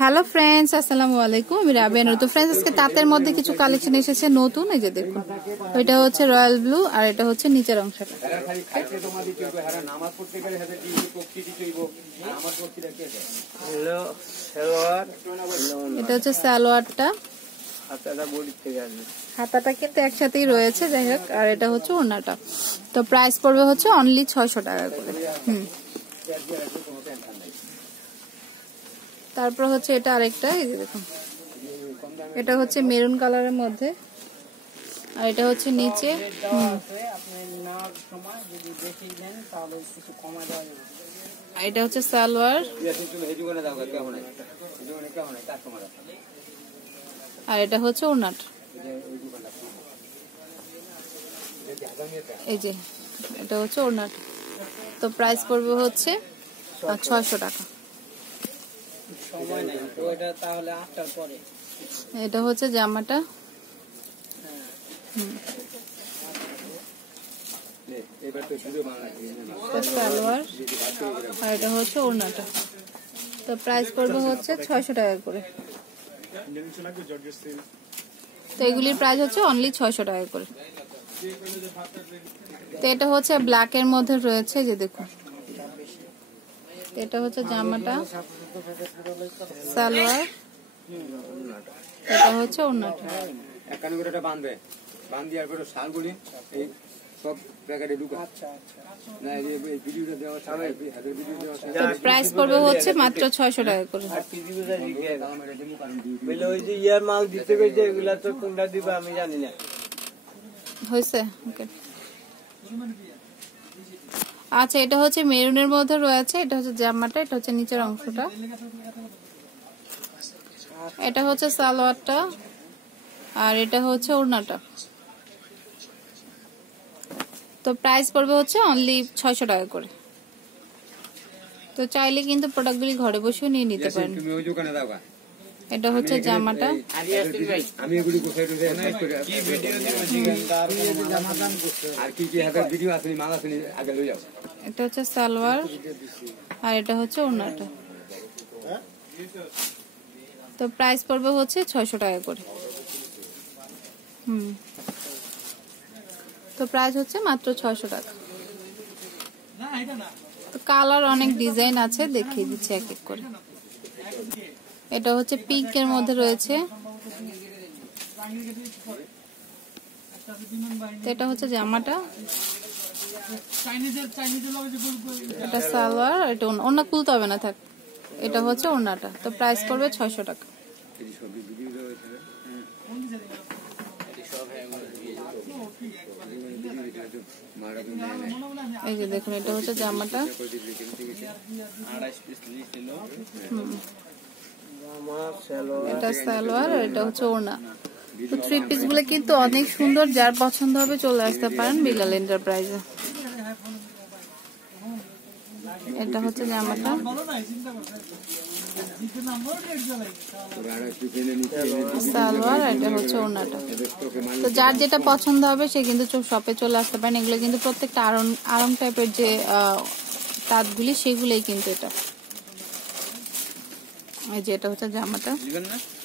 Hello friends, আসসালামু আলাইকুম। আমি রাবিয়া নূর। তো ফ্রেন্ডস, আজকে তাঁতের মধ্যে কিছু কালেকশন এসেছে নতুন। এই যে দেখুন, ওইটা হচ্ছে রয়্যাল ব্লু আর এটা হচ্ছে নিচের অংশটা। এটা হচ্ছে সালোয়ারটা, হাতাটা কিন্তু একসাথেই রয়েছে, যাই হোক। আর এটা হচ্ছে ওড়নাটা। তো প্রাইস পড়বে হচ্ছে অনলি 600 টাকা করে। তারপর হচ্ছে এটা আরেকটা, এই যে দেখুন, এটা হচ্ছে মেরুন কালারের মধ্যে আর এটা হচ্ছে নিচে। এটা হচ্ছে সালোয়ার আর এটা হচ্ছে ওড়নাটা। এই যে এটা হচ্ছে ওড়নাটা। তো প্রাইস পড়বে হচ্ছে 600 টাকা। এটা হচ্ছে জামাটা, সালোয়ার আর এটা হচ্ছে ওড়নাটা। তো প্রাইস পড়বে হচ্ছে 600 টাকা করে। তো এগুলির প্রাইস হচ্ছে অনলি 600 টাকা করে। তো এটা হচ্ছে ব্ল্যাক এর মধ্যে রয়েছে, যে দেখুন, এটা হচ্ছে জামাটা, সালোয়ার, এটা হচ্ছে ওড়নাটা। প্রাইস পড়বে হচ্ছে মাত্র 600 টাকা করে। হয়েছে, ওকে। আচ্ছা, এটা হচ্ছে মেরুনের মধ্যে রয়েছে, এটা হচ্ছে জামাটা, এটা হচ্ছে নিচের অংশটা, এটা হচ্ছে সালোয়ারটা আর এটা হচ্ছে ওড়নাটা। তো প্রাইস পড়বে হচ্ছে অনলি 600 টাকা করে। তো চাইলে কিন্তু প্রোডাক্টগুলি ঘরে বসেও নিয়ে নিতে পারেন। এটা হচ্ছে জামাটা, এটা হচ্ছে সালোয়ার আর এটা হচ্ছে ওড়নাটা। তো প্রাইস পড়বে হচ্ছে 600 টাকা করে। তো প্রাইস হচ্ছে মাত্র 600 টাকা। তো কালার অনেক ডিজাইন আছে, দেখিয়ে দিচ্ছি এক এক করে। এটা হচ্ছে পিঙ্ক এর মধ্যে রয়েছে, এটা হচ্ছে জামাটা, এটা সালোয়ার, এটা ওড়না খুলতে হবে না, থাক। এটা হচ্ছে ওড়নাটা। তো প্রাইস পড়বে 600 টাকা। এই যে দেখুন, এটা হচ্ছে জামাটা, এটা সালোয়ার আর এটা হচ্ছে ওড়না। তো 3 পিস গুলো কিন্তু অনেক সুন্দর, যার পছন্দ হবে চলে আসতে পারেন বিলাল এন্টারপ্রাইজে। এটা হচ্ছে জামাটা, সালোয়ার আর এটা হচ্ছে ওড়নাটা। তো যার যেটা পছন্দ হবে সে কিন্তু শপে চলে আসতে পারেন। এগুলো কিন্তু প্রত্যেকটা আরং টাইপের যে তাঁতগুলি, সেগুলোই কিন্তু এটা। এই যে এটা হচ্ছে জামাটা,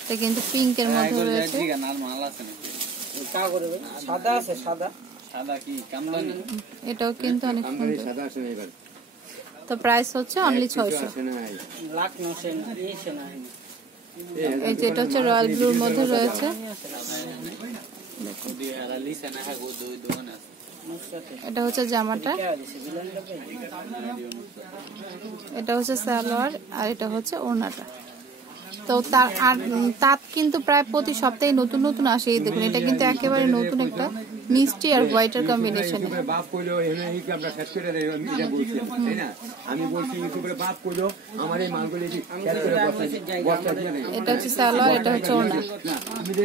এটা কিন্তু পিঙ্ক এর মধ্যে রয়েছে, এটাও কিন্তু অনেক সুন্দর। তো প্রাইস হচ্ছে অনলি 600। এই যে এটা হচ্ছে রয়্যাল ব্লুর মধ্যে রয়েছে, এটা হচ্ছে জামাটা, এটা হচ্ছে সালোয়ার আর এটা হচ্ছে ওড়নাটা। তো তাঁত কিন্তু প্রায় প্রতি সপ্তাহে নতুন নতুন আসে। দেখুন, এটা কিন্তু একেবারে নতুন একটা মিষ্টি আর হোয়াইটের কম্বিনেশন। এটা হচ্ছে সালোয়ার, এটা হচ্ছে ওড়না।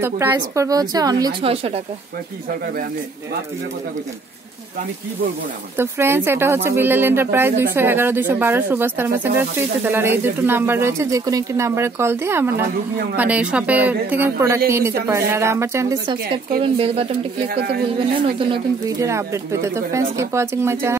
তো প্রাইস পড়বে হচ্ছে অনলি 600 টাকা। তো ফ্রেন্ডস, এটা হচ্ছে বিলাল এন্টারপ্রাইজ, 211 212 সুভাষ তালমা সেন্টার, ফ্রিতে। আর এই দুটো নাম্বার রয়েছে, যে কোনো একটি নাম্বারে কল দিয়ে মানে শপে থেকে প্রোডাক্ট নিয়ে নিতে পারেন। আর আমার চ্যানেলটি সাবস্ক্রাইব করবেন, বেল বাটনটি ক্লিক করতে ভুলবেন না নতুন নতুন ভিডিওর আপডেট পেতে। তো friends, keep watching my channel.